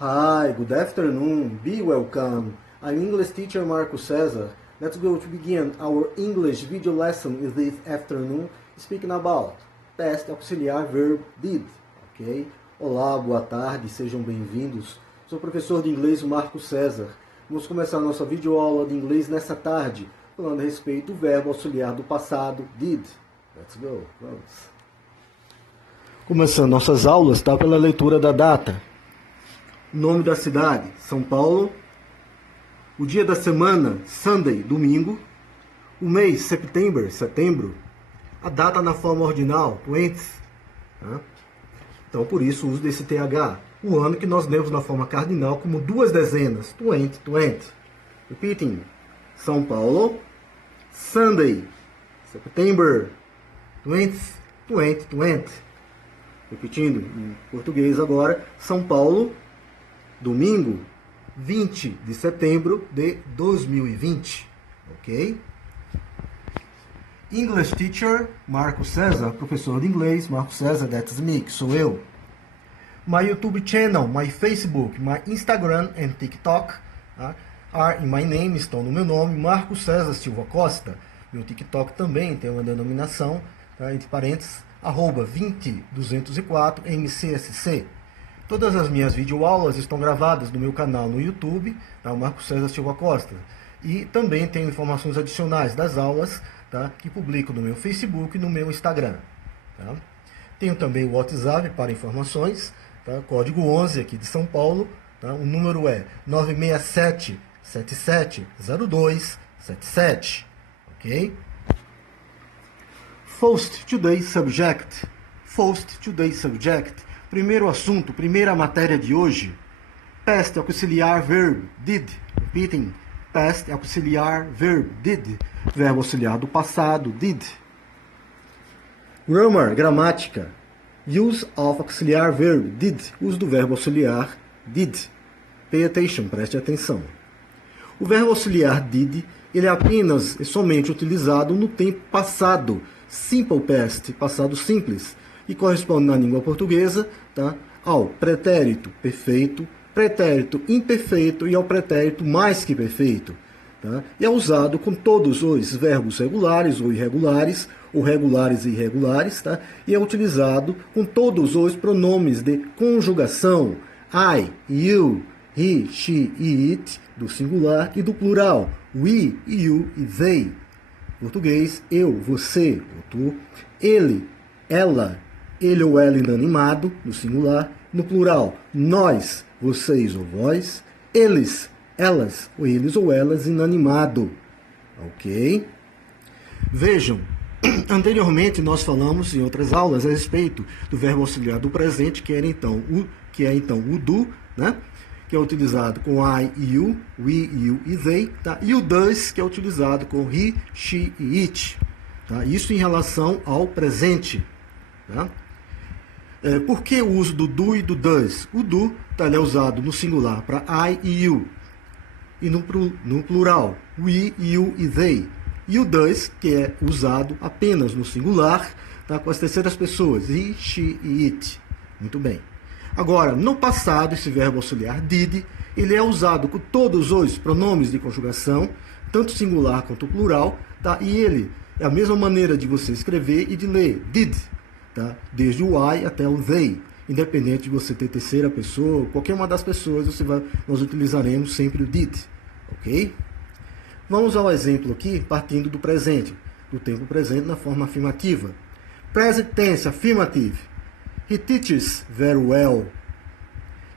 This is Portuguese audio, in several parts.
Hi, good afternoon, be welcome. I'm English teacher Marco Cesar. Let's go to begin our English video lesson this afternoon, speaking about past auxiliar verb did, ok? Olá, boa tarde, sejam bem-vindos. Sou o professor de inglês Marco Cesar. Vamos começar a nossa videoaula de inglês nessa tarde, falando a respeito do verbo auxiliar do passado, did. Let's go, vamos. Começando nossas aulas, tá? Pela leitura da data. O nome da cidade, São Paulo. O dia da semana, Sunday, domingo. O mês, September, setembro. A data na forma ordinal, 20. Tá? Então, por isso, o uso desse TH. O ano que nós lemos na forma cardinal como duas dezenas, 20, 20. Repeating. São Paulo, Sunday, September, 20, 20, 20. Repetindo em português agora, São Paulo, domingo, 20 de setembro de 2020, ok? English teacher, Marco Cesar, professor de inglês, Marco Cesar, that's me, que sou eu. My YouTube channel, my Facebook, my Instagram and TikTok are in my name, estão no meu nome, Marco Cesar Silva Costa. Meu TikTok também tem uma denominação, tá, entre parênteses, @20204mcsc. Todas as minhas videoaulas estão gravadas no meu canal no YouTube, tá, Marco Cesar Silva Costa. E também tenho informações adicionais das aulas, tá, que publico no meu Facebook e no meu Instagram. Tá. Tenho também o WhatsApp para informações, tá, código 11 aqui de São Paulo. Tá, o número é 967 770277. Ok? First today's subject. First today's subject. Primeiro assunto, primeira matéria de hoje. Past auxiliar verb did. Repeating. Past auxiliar verb did. Verbo auxiliar do passado, did. Grammar, gramática. Use of auxiliar verb did. Uso do verbo auxiliar did. Pay attention, preste atenção. O verbo auxiliar did, ele é apenas e somente utilizado no tempo passado. Simple past, passado simples. E corresponde na língua portuguesa, tá, ao pretérito perfeito, pretérito imperfeito e ao pretérito mais que perfeito. Tá? E é usado com todos os verbos regulares ou irregulares, ou regulares e irregulares, tá? E é utilizado com todos os pronomes de conjugação, I, you, he, she e it, do singular e do plural, we, you e they. Português, eu, você, ou tu, ele, ela, ele ou ela inanimado, no singular, no plural, nós, vocês ou vós, eles, elas, ou eles ou elas inanimado. Ok? Vejam, anteriormente nós falamos em outras aulas a respeito do verbo auxiliar do presente, que é então o do, né? Que é utilizado com I e you, we, you e they, tá? E o does, que é utilizado com he, she e it. Tá? Isso em relação ao presente. Tá? Por que o uso do do e do does? O do ele é usado no singular para I e you, e no plural, we, you e they. E o does, que é usado apenas no singular, tá? Com as terceiras pessoas, he, she e it. Muito bem. Agora, no passado, esse verbo auxiliar did, ele é usado com todos os pronomes de conjugação, tanto singular quanto plural, tá? E ele é a mesma maneira de você escrever e de ler, did, tá? Desde o I até o they, independente de você ter terceira pessoa, qualquer uma das pessoas, nós utilizaremos sempre o did, ok? Vamos ao exemplo aqui, partindo do presente, do tempo presente na forma afirmativa. Present tense, affirmative. He teaches very well.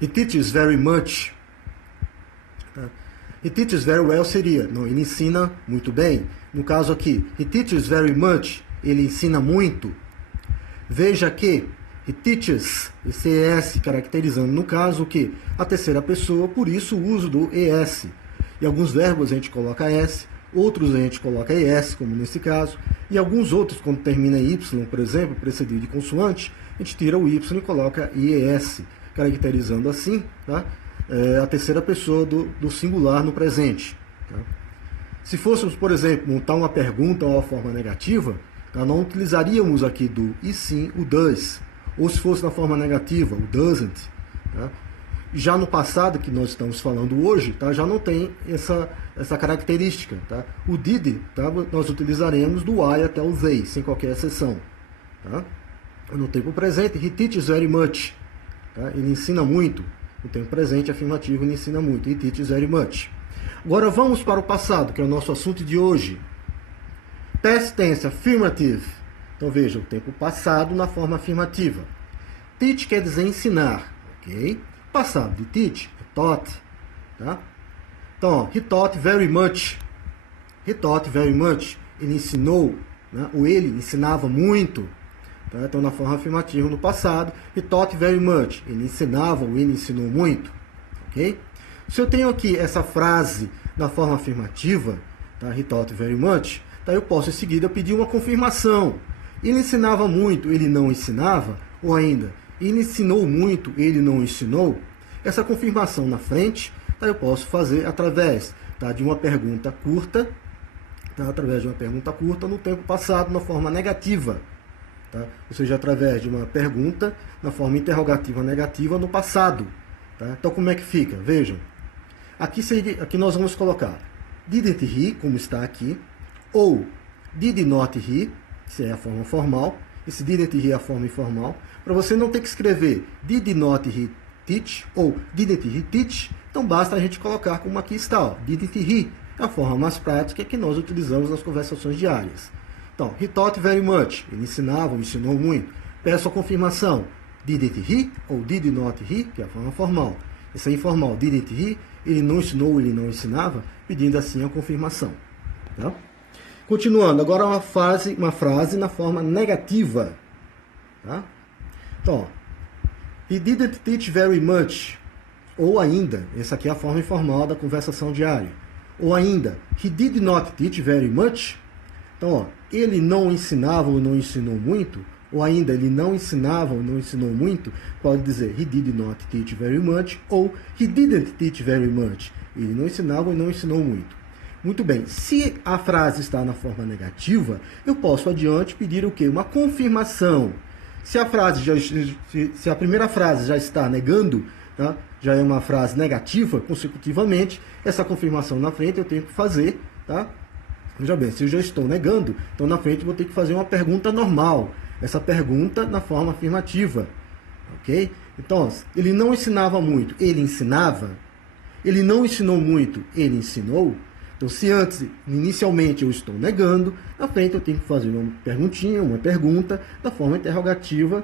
He teaches very much. He teaches very well seria, não, ele ensina muito bem. No caso aqui, he teaches very much, ele ensina muito. Veja que he teaches, esse ES caracterizando no caso o que? A terceira pessoa, por isso o uso do ES. E alguns verbos a gente coloca S, outros a gente coloca ES, como nesse caso, e alguns outros, quando termina Y, por exemplo, precedido de consoante, a gente tira o Y e coloca IES, caracterizando assim, tá? A terceira pessoa do singular no presente. Tá? Se fôssemos, por exemplo, montar uma pergunta ou uma forma negativa, tá? Não utilizaríamos aqui do e sim o does. Ou se fosse na forma negativa, o doesn't. Tá? Já no passado, que nós estamos falando hoje, tá, já não tem essa característica. Tá? O did, tá, nós utilizaremos do I até o they, sem qualquer exceção. Tá? No tempo presente, he teaches very much. Tá? Ele ensina muito. No tempo presente afirmativo, ele ensina muito. He teaches very much. Agora vamos para o passado, que é o nosso assunto de hoje. Past tense, affirmative. Então veja, o tempo passado na forma afirmativa. Teach quer dizer ensinar. Ok? Passado de teach é taught. Tá? Então, ó, he taught very much. He taught very much. Ele ensinou, né? Ou ele ensinava muito. Tá? Então, na forma afirmativa no passado, he taught very much. Ele ensinava ou ele ensinou muito. Ok? Se eu tenho aqui essa frase na forma afirmativa, tá? He taught very much, tá? Eu posso em seguida pedir uma confirmação. Ele ensinava muito, ele não ensinava, ou ainda, ele ensinou muito, ele não ensinou. Essa confirmação na frente, tá? Eu posso fazer através, tá? De uma pergunta curta, tá? Através de uma pergunta curta no tempo passado, na forma negativa. Tá? Ou seja, através de uma pergunta na forma interrogativa negativa no passado. Tá? Então, como é que fica? Vejam. Aqui nós vamos colocar didn't he, como está aqui, ou did not he, que é a forma formal. Esse didn't he é a forma informal. Para você não ter que escrever did not he teach ou didn't he teach, então basta a gente colocar como aqui está, ó, didn't he. É a forma mais prática que nós utilizamos nas conversações diárias. Então, he taught very much. Ele ensinava ou ensinou muito. Peço a confirmação. Didn't he ou did not he, que é a forma formal. Essa é informal. Didn't he, ele não ensinou, ele não ensinava, pedindo assim a confirmação. Tá? Continuando, agora uma frase na forma negativa. Tá? Então, he didn't teach very much. Ou ainda, essa aqui é a forma informal da conversação diária. Ou ainda, he did not teach very much. Então, ó, ele não ensinava ou não ensinou muito, ou ainda, ele não ensinava ou não ensinou muito, pode dizer he did not teach very much, ou he didn't teach very much. Ele não ensinava ou não ensinou muito. Muito bem, se a frase está na forma negativa, eu posso adiante pedir o quê? Uma confirmação. Se a primeira frase já está negando, tá? Já é uma frase negativa consecutivamente, essa confirmação na frente eu tenho que fazer, tá? Veja bem, se eu já estou negando, então na frente eu vou ter que fazer uma pergunta normal. Essa pergunta na forma afirmativa. Ok? Então, ele não ensinava muito, ele ensinava. Ele não ensinou muito, ele ensinou. Então, se antes, inicialmente, eu estou negando, na frente eu tenho que fazer uma perguntinha, uma pergunta, da forma interrogativa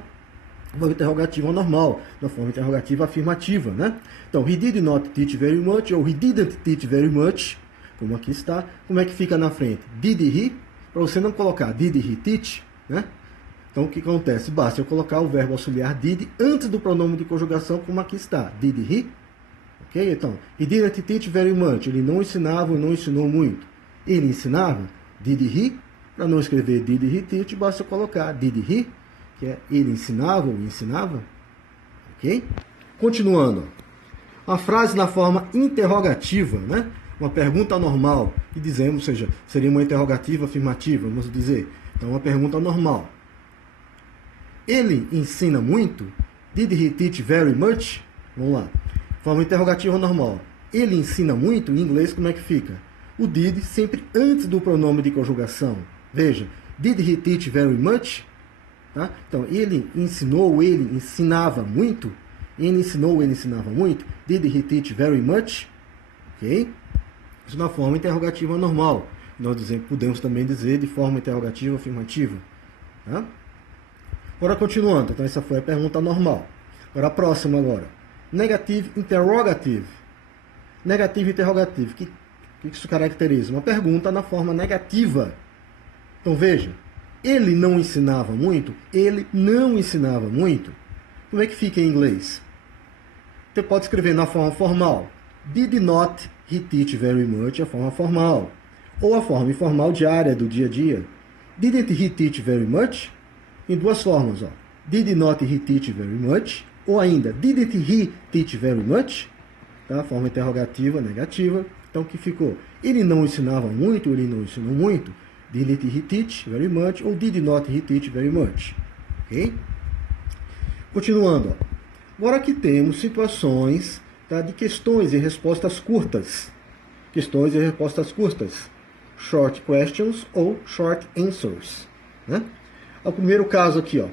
normal, da forma interrogativa afirmativa, né? Então, he did not teach very much, ou he didn't teach very much. Como aqui está, como é que fica na frente? Did he? Para você não colocar did he teach, né? Então, o que acontece? Basta eu colocar o verbo auxiliar did antes do pronome de conjugação, como aqui está. Did he? Ok? Então, he didn't teach very much. Ele não ensinava ou não ensinou muito. Ele ensinava? Did he? Para não escrever did he teach, basta eu colocar did he, que é ele ensinava ou ensinava. Ok? Continuando. A frase na forma interrogativa, né? Uma pergunta normal, que dizemos, ou seja, seria uma interrogativa afirmativa, vamos dizer. Então, uma pergunta normal. Ele ensina muito? Did he teach very much? Vamos lá. Forma interrogativa normal. Ele ensina muito? Em inglês, como é que fica? O did sempre antes do pronome de conjugação. Veja, did he teach very much? Tá? Então, ele ensinou, ele ensinava muito? Ele ensinou, ele ensinava muito? Did he teach very much? Ok? Isso na forma interrogativa normal. Nós podemos também dizer de forma interrogativa afirmativa. Tá? Agora, continuando. Então, essa foi a pergunta normal. Agora, a próxima agora. Negative interrogative. Negative interrogative. O que isso caracteriza? Uma pergunta na forma negativa. Então, veja. Ele não ensinava muito? Ele não ensinava muito? Como é que fica em inglês? Você pode escrever na forma formal. Did not he teach very much, a forma formal. Ou a forma informal diária do dia a dia. Didn't he teach very much? Em duas formas, ó. Did not he teach very much? Ou ainda, didn't he teach very much? Tá? Forma interrogativa, negativa. Então, o que ficou? Ele não ensinava muito, ele não ensinou muito. Didn't he teach very much? Ou did not he teach very much? Ok? Continuando, ó. Agora aqui temos situações, tá, de questões e respostas curtas. Questões e respostas curtas. Short questions ou short answers, né? O primeiro caso aqui, ó.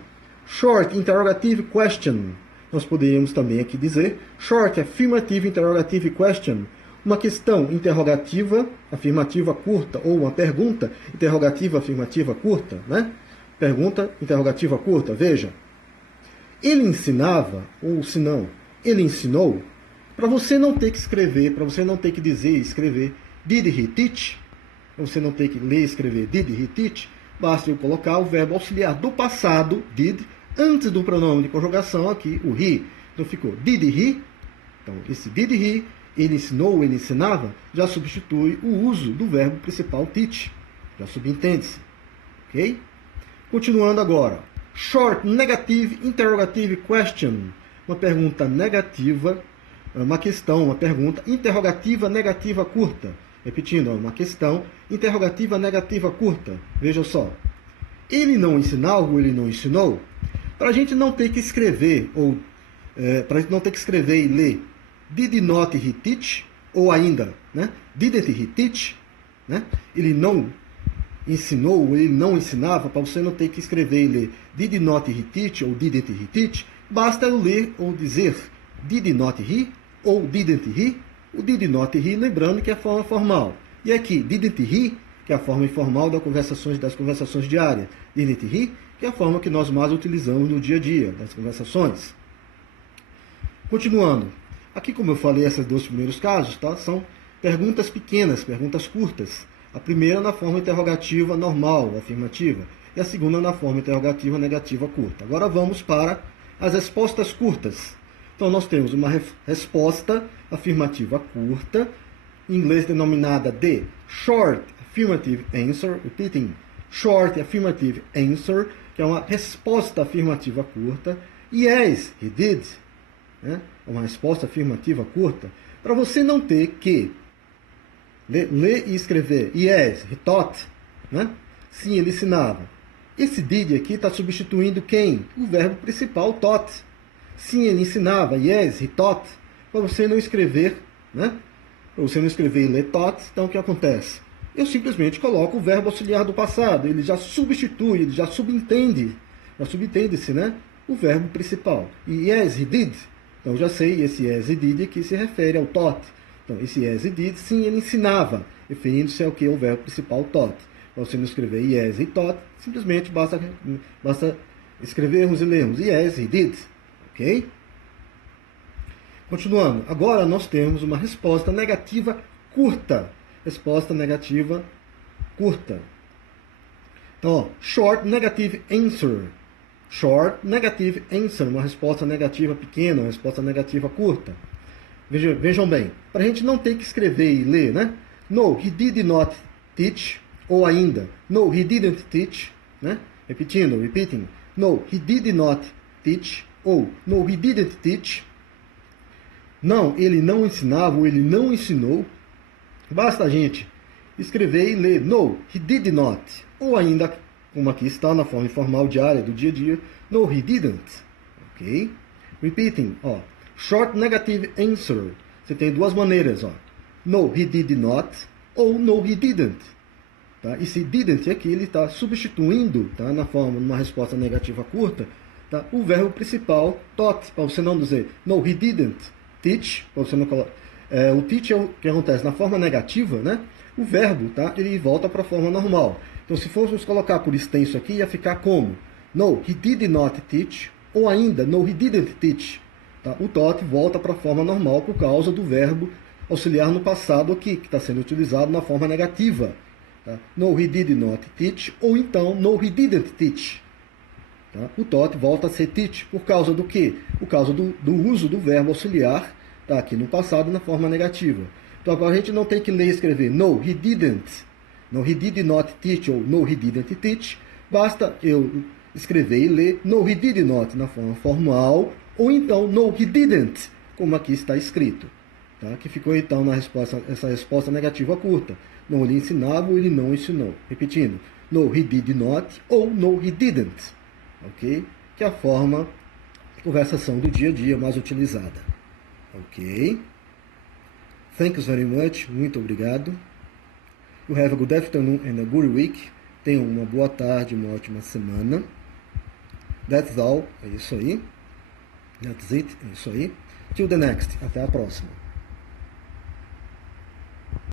Short interrogative question. Nós poderíamos também aqui dizer short affirmative interrogative question. Uma questão interrogativa, afirmativa curta, ou uma pergunta interrogativa, afirmativa curta, né? Pergunta interrogativa curta, veja. Ele ensinava, ou se não, ele ensinou, para você não ter que escrever, para você não ter que dizer e escrever did he teach, para você não ter que ler e escrever did he teach, basta eu colocar o verbo auxiliar do passado, did, antes do pronome de conjugação aqui, o he. Então ficou did he, então esse did he, ele ensinou, ele ensinava, já substitui o uso do verbo principal teach, já subentende-se, ok? Continuando agora. Short negative interrogative question. Uma pergunta negativa, uma questão, uma pergunta interrogativa negativa curta. Repetindo, uma questão interrogativa negativa curta. Veja só. Ele não ensinava ou ele não ensinou? Para a gente não ter que escrever, ou para a gente não ter que escrever e ler did not he teach? Ou ainda, né? Didn't he teach? Né? Ele não ensinou ou ele não ensinava, para você não ter que escrever e ler did not he teach ou didn't he teach, basta eu ler ou dizer did not he ou didn't he. O did not he, lembrando que é a forma formal. E aqui, didn't he, que é a forma informal das conversações diárias. Didn't he, que é a forma que nós mais utilizamos no dia a dia, das conversações. Continuando. Aqui, como eu falei, esses dois primeiros casos, tá, são perguntas pequenas, perguntas curtas. A primeira na forma interrogativa normal, afirmativa, e a segunda na forma interrogativa negativa curta. Agora vamos para as respostas curtas. Então nós temos uma resposta afirmativa curta, em inglês denominada de short affirmative answer, repeating, short affirmative answer, que é uma resposta afirmativa curta. Yes, he did, né? Uma resposta afirmativa curta, para você não ter que ler e escrever yes, he taught, né? Sim, ele ensinava. Esse did aqui está substituindo quem? O verbo principal, taught. Sim, ele ensinava, yes, he taught. Para você não escrever, né? Para você não escrever e ler taught, então o que acontece? Eu simplesmente coloco o verbo auxiliar do passado, ele já substitui, ele já subentende-se, né? O verbo principal. E yes, he did. Então já sei, esse yes, he did aqui se refere ao taught. Então, esse yes, he did, sim, ele ensinava, referindo-se ao que? O verbo principal, taught. Para você não escrever yes, he taught, simplesmente basta escrevermos e lermos yes, he did. Ok? Continuando. Agora nós temos uma resposta negativa curta. Resposta negativa curta. Então, ó, short negative answer. Short negative answer. Uma resposta negativa pequena, uma resposta negativa curta. Vejam bem, para a gente não ter que escrever e ler, né? No, he did not teach. Ou ainda, no, he didn't teach. Né? Repeating. No, he did not teach. Ou, no, he didn't teach. Não, ele não ensinava ou ele não ensinou. Basta a gente escrever e ler no, he did not. Ou ainda, como aqui está na forma informal diária do dia a dia, no, he didn't. Ok? Repeating, ó. Short negative answer. Você tem duas maneiras, ó. No, he did not ou no, he didn't. Tá? E se didn't aqui, ele está substituindo, tá, na forma, numa resposta negativa curta, tá, o verbo principal, taught, para você não dizer no, he didn't teach, para você não colocar. O teach é o que acontece na forma negativa, né? O verbo, tá, ele volta para a forma normal. Então, se fôssemos colocar por extenso aqui, ia ficar como? No, he did not teach, ou ainda, no, he didn't teach. Tá? O taught volta para a forma normal por causa do verbo auxiliar no passado aqui, que está sendo utilizado na forma negativa. Tá? No, he did not teach, ou então, no, he didn't teach. Tá? O taught volta a ser teach por causa do quê? Por causa do uso do verbo auxiliar, tá, aqui no passado na forma negativa. Então, para a gente não ter que ler e escrever no, he didn't, no, he did not teach, ou no, he didn't teach, basta eu escrever e ler no, he did not na forma formal, ou então no, he didn't, como aqui está escrito. Tá? Que ficou então na resposta, essa resposta negativa curta. Não, ele ensinava ou ele não ensinou. Repetindo, no, he did not ou no, he didn't. Ok? Que é a forma conversação do dia a dia mais utilizada. Ok? Thank you very much. Muito obrigado. You have a good afternoon and a good week. Tenham uma boa tarde, uma ótima semana. That's all. É isso aí. That's it. É isso aí. Till the next. Até a próxima.